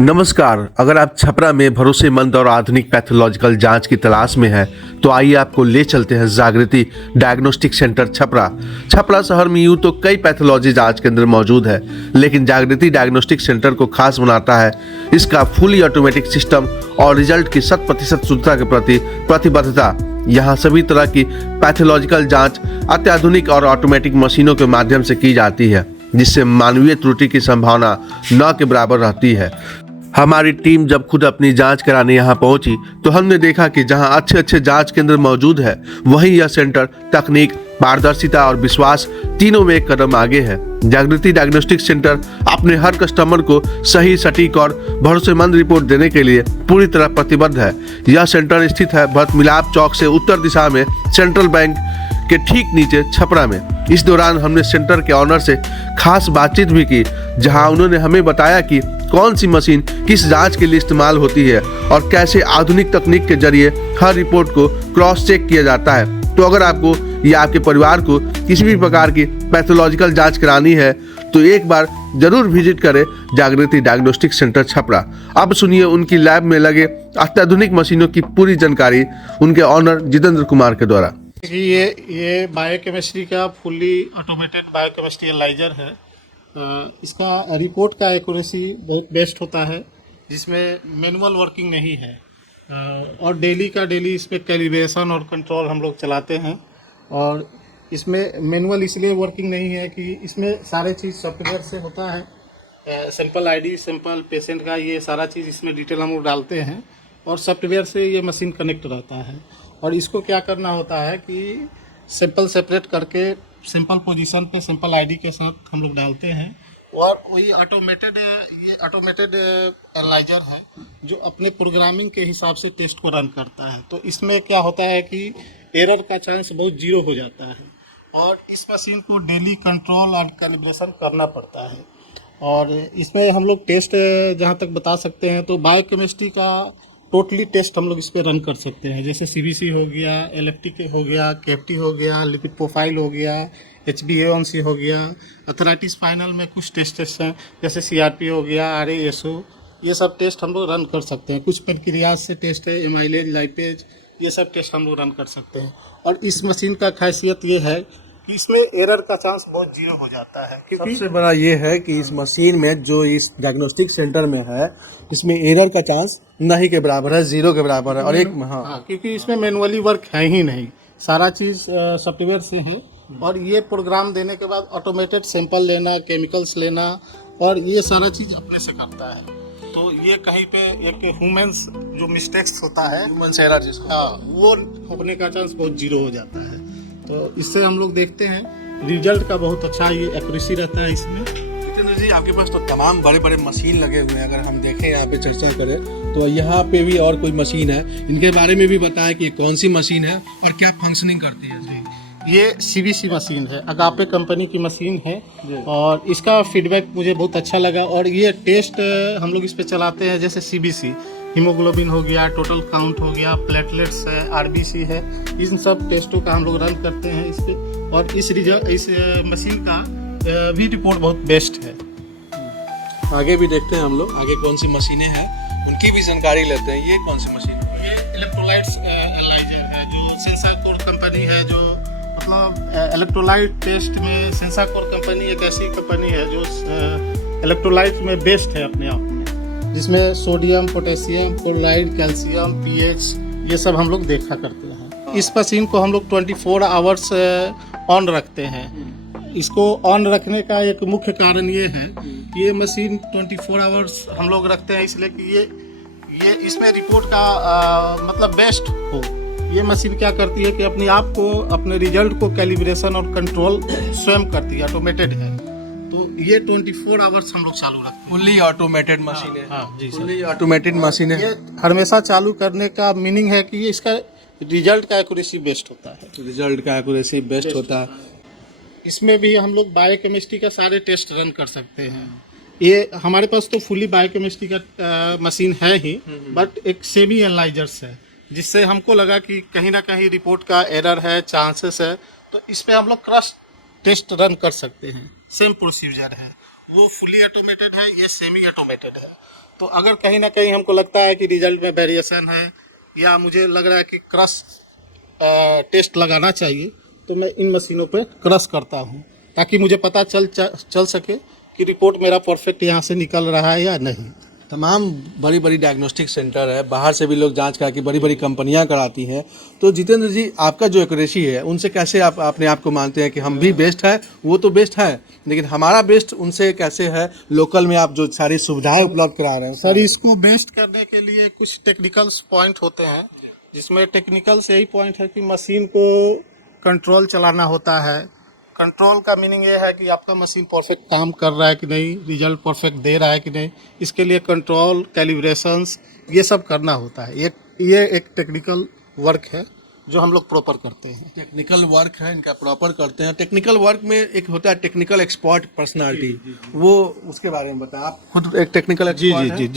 नमस्कार। अगर आप छपरा में भरोसेमंद और आधुनिक पैथोलॉजिकल जांच की तलाश में हैं, तो आइए आपको ले चलते हैं जागृति डायग्नोस्टिक सेंटर छपरा। छपरा शहर में यूं तो कई पैथोलॉजी जांच केंद्र मौजूद है, लेकिन जागृति डायग्नोस्टिक सेंटर को खास बनाता है इसका फुली ऑटोमेटिक सिस्टम और रिजल्ट की 100% शुद्धता के प्रति प्रतिबद्धता। यहाँ सभी तरह की पैथोलॉजिकल जांच अत्याधुनिक और ऑटोमेटिक मशीनों के माध्यम से की जाती है, जिससे मानवीय त्रुटि की संभावना न के बराबर रहती है। हमारी टीम जब खुद अपनी जांच कराने यहाँ पहुंची तो हमने देखा कि जहां अच्छे जांच केंद्र मौजूद है, वहीं यह सेंटर तकनीक, पारदर्शिता और विश्वास तीनों में एक कदम आगे है। जागृति डायग्नोस्टिक सेंटर अपने हर कस्टमर को सही, सटीक और भरोसेमंद रिपोर्ट देने के लिए पूरी तरह प्रतिबद्ध है। यह सेंटर स्थित है भरत मिलाप चौक से उत्तर दिशा में सेंट्रल बैंक के ठीक नीचे छपरा में। इस दौरान हमने सेंटर के ऑनर से खास बातचीत भी की, जहां उन्होंने हमें बताया कि कौन सी मशीन किस जांच के लिए इस्तेमाल होती है और कैसे आधुनिक तकनीक के जरिए हर रिपोर्ट को क्रॉस चेक किया जाता है। तो अगर आपको या आपके परिवार को किसी भी प्रकार की पैथोलॉजिकल जांच करानी है तो एक बार जरूर विजिट करें जागृति डायग्नोस्टिक सेंटर छपरा। अब सुनिए उनकी लैब में लगे अत्याधुनिक मशीनों की पूरी जानकारी उनके ऑनर जितेंद्र कुमार के द्वारा। ये बायोकेमिस्ट्री का फुल्ली ऑटोमेटेड बायोकेमिस्ट्री एनालाइजर है। इसका रिपोर्ट का एक्यूरेसी बहुत बेस्ट होता है, जिसमें मैनुअल वर्किंग नहीं है और डेली इस पर कैलिब्रेशन और कंट्रोल हम लोग चलाते हैं। और इसमें मैनुअल इसलिए वर्किंग नहीं है कि इसमें सारे चीज़ सॉफ्टवेयर से होता है। सैंपल आईडी, सैंपल पेशेंट का, ये सारा चीज़ इसमें डिटेल हम लोग डालते हैं और सॉफ्टवेयर से ये मशीन कनेक्ट रहता है। और इसको क्या करना होता है कि सैंपल सेपरेट करके सैंपल पोजीशन पे सैंपल आईडी के साथ हम लोग डालते हैं और वही ऑटोमेटेड एनालाइजर है जो अपने प्रोग्रामिंग के हिसाब से टेस्ट को रन करता है। तो इसमें क्या होता है कि एरर का चांस बहुत जीरो हो जाता है और इस मशीन को डेली कंट्रोल और कैलिब्रेशन करना पड़ता है। और इसमें हम लोग टेस्ट जहाँ तक बता सकते हैं तो बायोकेमिस्ट्री का टोटली टेस्ट हम लोग इस पर रन कर सकते हैं, जैसे सीबीसी हो गया, एलएफटी हो गया, केएफटी हो गया, लिपिड प्रोफाइल हो गया, HbA1c हो गया, अथराइटिस फाइनल में कुछ टेस्ट हैं जैसे सीआरपी हो गया, RASO, ये सब टेस्ट हम लोग रन कर सकते हैं। कुछ पैनक्रियाज से टेस्ट है, एमाइलेज, लाइपेज, ये सब टेस्ट हम लोग रन कर सकते हैं। और इस मशीन का खासियत ये है कि इसमें एरर का चांस बहुत जीरो हो जाता है, क्योंकि सबसे बड़ा ये है कि इस मशीन में जो इस डायग्नोस्टिक सेंटर में है, इसमें एरर का चांस नहीं के बराबर है, जीरो के बराबर है। और एक क्योंकि इसमें मैनुअली वर्क है ही नहीं, सारा चीज़ सॉफ्टवेयर से है। और ये प्रोग्राम देने के बाद ऑटोमेटेड सैंपल लेना, केमिकल्स लेना और ये सारा चीज़ अपने से करता है। तो ये कहीं पे एक ह्यूमंस जो मिस्टेक्स होता है, ह्यूमन एरर जिसको, वो होने का चांस बहुत जीरो हो जाता है। तो इससे हम लोग देखते हैं रिजल्ट का बहुत अच्छा ये एक्यूरेसी रहता है इसमें। जितेंद्र जी, आपके पास तो तमाम बड़े बड़े मशीन लगे हुए हैं। अगर हम देखें, यहाँ पे चर्चा करें तो यहाँ पे भी और कोई मशीन है, इनके बारे में भी बताएं कि कौन सी मशीन है और क्या फंक्शनिंग करती है। ये सीबीसी मशीन है, अगापे कंपनी की मशीन है और इसका फीडबैक मुझे बहुत अच्छा लगा। और ये टेस्ट हम लोग इस पे चलाते हैं, जैसे सीबीसी, हीमोग्लोबिन हो गया, टोटल काउंट हो गया, प्लेटलेट्स है, आरबीसी है, इन सब टेस्टों का हम लोग रन करते हैं इस पे। और इस मशीन का भी रिपोर्ट बहुत बेस्ट है। आगे भी देखते हैं हम लोग, आगे कौन सी मशीनें हैं उनकी भी जानकारी लेते हैं। ये कौन सी मशीन है? ये इलेक्ट्रोलाइट्स एनालाइजर है जो सेंसाकोर कंपनी है, जो मतलब इलेक्ट्रोलाइट टेस्ट में सेंसाकोर कंपनी एक ऐसी कंपनी है जो इलेक्ट्रोलाइट में बेस्ट है अपने आप में, जिसमें sodium, potassium, chloride, calcium, pH, ये सब हम लोग देखा करते हैं। इस मशीन को हम लोग 24 आवर्स ऑन रखते हैं। इसको ऑन रखने का एक मुख्य कारण ये है कि ये मशीन 24 आवर्स हम लोग रखते हैं इसलिए कि ये इसमें रिपोर्ट का मतलब बेस्ट हो। ये मशीन क्या करती है कि अपने आप को, अपने रिजल्ट को कैलिब्रेशन और कंट्रोल स्वयं करती है, ऑटोमेटेड है। तो ये 24 आवर्स हम लोग चालू रखते हैं। फुल्ली ऑटोमेटेड मशीन है। हाँ जी, फुल्ली ऑटोमेटेड मशीन है। ये हमेशा चालू करने का मीनिंग है कि इसका रिजल्ट का एक्यूरेसी बेस्ट होता है। रिजल्ट का एक्यूरेसी बेस्ट होता है। इसमें भी हम लोग बायोकेमिस्ट्री का सारे टेस्ट रन कर सकते हैं। ये हमारे पास तो फुली बायोकेमिस्ट्री का मशीन है ही, बट एक सेमी एनालाइजर्स है, जिससे हमको लगा कि कहीं ना कहीं रिपोर्ट का एरर है, चांसेस है, तो इस पे हम लोग क्रॉस टेस्ट रन कर सकते हैं। सेम प्रोसीजर है वो फुली ऑटोमेटेड है, ये सेमी ऑटोमेटेड है। तो अगर कहीं ना कहीं हमको लगता है कि रिजल्ट में वेरिएशन है या मुझे लग रहा है कि क्रश टेस्ट लगाना चाहिए, तो मैं इन मशीनों पे क्रश करता हूँ ताकि मुझे पता चल सके कि रिपोर्ट मेरा परफेक्ट यहाँ से निकल रहा है या नहीं। तमाम बड़ी बड़ी डायग्नोस्टिक सेंटर है, बाहर से भी लोग जांच करा के बड़ी बड़ी कंपनियां कराती हैं। तो जितेंद्र जी, आपका जो एक्यूरेसी है उनसे कैसे आप अपने आप को मानते हैं कि हम भी बेस्ट है? वो तो बेस्ट है, लेकिन हमारा बेस्ट उनसे कैसे है? लोकल में आप जो सारी सुविधाएं उपलब्ध करा रहे हैं सर, इसको बेस्ट करने के लिए कुछ टेक्निकल पॉइंट होते हैं, जिसमें टेक्निकल से यही पॉइंट है कि मशीन को कंट्रोल चलाना होता है। कंट्रोल का मीनिंग ये है कि आपका मशीन परफेक्ट काम कर रहा है कि नहीं, रिजल्ट परफेक्ट दे रहा है कि नहीं, इसके लिए कंट्रोल, कैलिब्रेशंस, ये सब करना होता है। ये एक टेक्निकल वर्क है जो हम लोग प्रॉपर करते हैं। टेक्निकल वर्क है इनका, प्रॉपर करते हैं। टेक्निकल वर्क में एक होता है टेक्निकल एक्सपर्ट पर्सनालिटी, वो उसके बारे में बताएं। आप खुद एक टेक्निकल एक्सपर्ट हैं?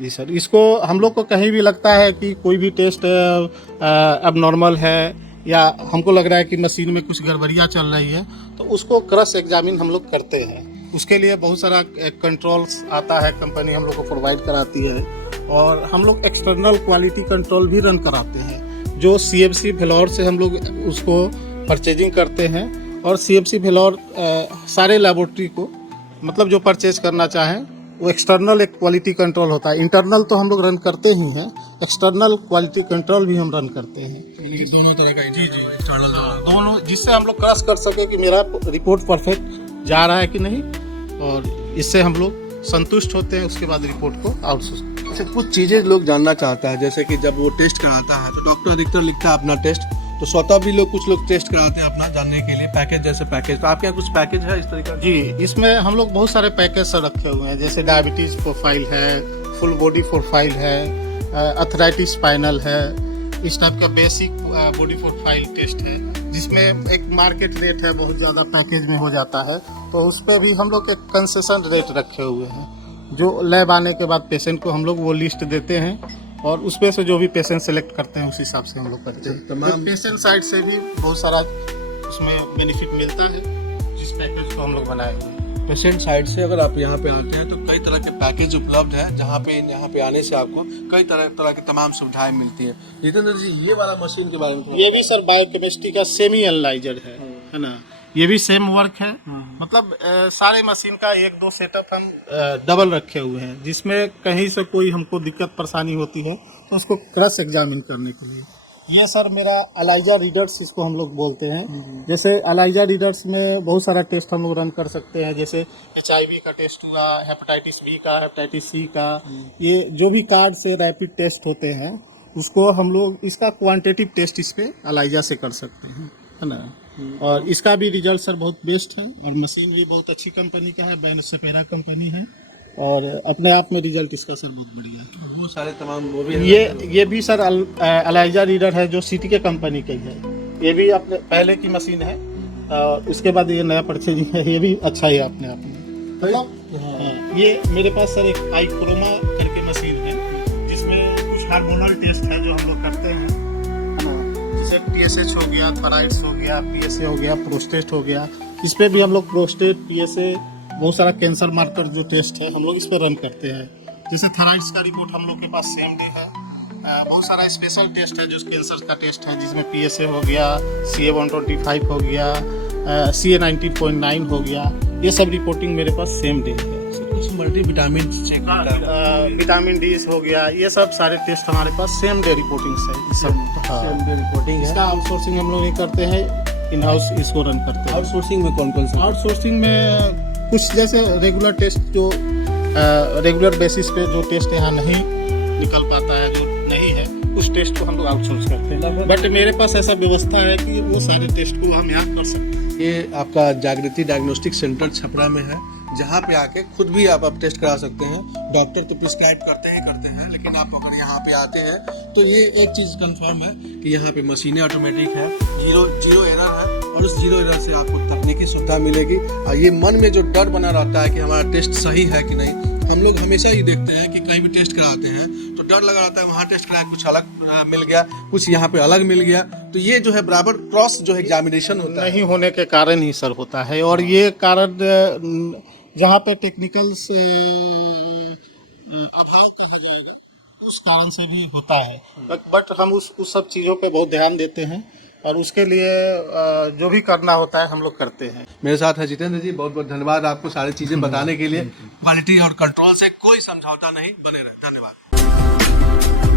जी सर, इसको हम लोग को कहीं भी लगता है कि कोई भी टेस्ट अब नॉर्मल है या हमको लग रहा है कि मशीन में कुछ गड़बड़ियाँ चल रही है, तो उसको क्रश एग्जामिन हम लोग करते हैं। उसके लिए बहुत सारा कंट्रोल्स आता है, कंपनी हम लोग को प्रोवाइड कराती है, और हम लोग एक्सटर्नल क्वालिटी कंट्रोल भी रन कराते हैं, जो CFC वेलोर से हम लोग उसको परचेजिंग करते हैं। और CFC वेलोर सारे लैबोरेटरी को, मतलब जो परचेज करना चाहें, वो एक्सटर्नल एक क्वालिटी कंट्रोल होता है। इंटरनल तो हम लोग रन करते ही हैं, एक्सटर्नल क्वालिटी कंट्रोल भी हम रन करते हैं। ये दोनों तरह का? जी, एक्सटर्नल दोनों, जिससे हम लोग क्रॉस कर सके कि मेरा रिपोर्ट परफेक्ट जा रहा है कि नहीं, और इससे हम लोग संतुष्ट होते हैं। उसके बाद रिपोर्ट को आउटसोर्स। अच्छा, कुछ चीजें लोग जानना चाहता है, जैसे कि जब वो टेस्ट कराता है तो डॉक्टर अधिकतर लिखता है अपना टेस्ट, तो स्वतः भी लोग कुछ लोग टेस्ट कराते हैं अपना जानने के लिए, पैकेज जैसे पैकेज। तो आपके यहाँ कुछ पैकेज है इस तरीके का? जी, इसमें हम लोग बहुत सारे पैकेज रखे हुए हैं, जैसे डायबिटीज प्रोफाइल है, फुल बॉडी प्रोफाइल है, अर्थराइटिस स्पाइनल है, इस टाइप का बेसिक बॉडी प्रोफाइल टेस्ट है, जिसमें एक मार्केट रेट है, बहुत ज़्यादा पैकेज में हो जाता है, तो उस पर भी हम लोग एक कंसेशन रेट रखे हुए हैं। जो लैब आने के बाद पेशेंट को हम लोग वो लिस्ट देते हैं, और उस पे से जो भी पेशेंट सेलेक्ट करते हैं उस हिसाब से हम लोग करते हैं। तमाम पेशेंट साइड से भी बहुत सारा उसमें बेनिफिट मिलता है, जिस पैकेज को हम लोग बनाए हुए हैं। पेशेंट साइड से अगर आप यहाँ पे आते हैं तो कई तरह के पैकेज उपलब्ध है, जहाँ पे आने से आपको कई तरह की तमाम सुविधाएं मिलती है। जितेंद्र जी, ये वाला मशीन के बारे में? ये भी सर बायोकेमिस्ट्री का सेमी एनालाइजर है ना, ये भी सेम वर्क है। मतलब सारे मशीन का 1-2 सेटअप हम डबल रखे हुए हैं, जिसमें कहीं से कोई हमको दिक्कत परेशानी होती है तो उसको क्रश एग्जामिन करने के लिए। ये सर मेरा एलाइजा रीडर्स, इसको हम लोग बोलते हैं। जैसे एलाइजा रीडर्स में बहुत सारा टेस्ट हम लोग रन कर सकते हैं, जैसे HIV का टेस्ट हुआ, हेपेटाइटिस B का, हेपेटाइटिस C का, ये जो भी कार्ड से रैपिड टेस्ट होते हैं, उसको हम लोग इसका क्वांटिटेटिव टेस्ट इस पे एलाइजा से कर सकते हैं, है ना। और इसका भी रिजल्ट सर बहुत बेस्ट है, और मशीन भी बहुत अच्छी कंपनी का है, बेनसेपेरा कंपनी है, और अपने आप में रिजल्ट इसका सर बहुत बढ़िया है। वो सारे तमाम वो भी ये भी सर एलाइजा रीडर है, जो CTK कंपनी का है। ये भी अपने पहले की मशीन है, और उसके बाद ये नया परचेजिंग है, ये भी अच्छा है अपने आप में। मतलब ये मेरे पास सर एक आईक्रोमा करके मशीन है, जिसमें कुछ हार्मोनल टेस्ट है जो हम लोग करते हैं, जैसे TSH हो गया, थायराइड्स हो गया, PSA हो गया, प्रोस्टेट हो गया। इस पे भी हम लोग प्रोस्टेट, PSA, बहुत सारा कैंसर मार्कर जो टेस्ट है हम लोग इस पर रन करते हैं। जैसे थायराइड्स का रिपोर्ट हम लोग के पास सेम डे है। बहुत सारा स्पेशल टेस्ट है जो कैंसर का टेस्ट है, जिसमें PSA हो गया, CA-125 हो गया, CA-19.9 हो गया, ये सब रिपोर्टिंग मेरे पास सेम डे है। कुछ मल्टी विटामिन विटामिन डी हो गया, ये सब सारे टेस्ट हमारे पास सेम डे रिपोर्टिंग है। सब सेम डे रिपोर्टिंग है। इसका आउटसोर्सिंग हम लोग नहीं करते हैं, इन हाउस इसको रन करते हैं। आउटसोर्सिंग में कौन सा? आउटसोर्सिंग में कुछ जैसे रेगुलर टेस्ट, जो रेगुलर बेसिस पे जो टेस्ट यहाँ नहीं निकल पाता है, जो नहीं है, उस टेस्ट को हम लोग आउटसोर्स करते हैं। बट मेरे पास ऐसा व्यवस्था है कि वो सारे टेस्ट को हम यहाँ कर सकते हैं। ये आपका जागृति डायग्नोस्टिक सेंटर छपरा में है, जहाँ पे आके खुद भी आप टेस्ट करा सकते हैं। डॉक्टर तो प्रिस्क्राइब करते हैं, लेकिन आप अगर यहाँ पे आते हैं तो ये एक चीज़ कंफर्म है कि यहाँ पे मशीनें ऑटोमेटिक है, जीरो एरर है, और उस जीरो एरर से आपको तकनीकी सुविधा मिलेगी। और ये मन में जो डर बना रहता है कि हमारा टेस्ट सही है कि नहीं, हम लोग हमेशा ही देखते हैं कि कहीं भी टेस्ट कराते हैं तो डर लगा रहता है, वहाँ टेस्ट कराया कुछ अलग मिल गया, कुछ यहाँ पे अलग मिल गया। तो ये जो है बराबर क्रॉस जो एग्जामिनेशन होता है, नहीं होने के कारण ही सर होता है। और ये कारण जहाँ पे टेक्निकल से अभाव कहा जाएगा उस कारण से भी होता है, बट हम उस सब चीज़ों पे बहुत ध्यान देते हैं और उसके लिए जो भी करना होता है हम लोग करते हैं। मेरे साथ है जितेंद्र जी, बहुत बहुत धन्यवाद आपको सारी चीजें बताने के लिए। क्वालिटी और कंट्रोल से कोई समझौता नहीं, बने रहे। धन्यवाद।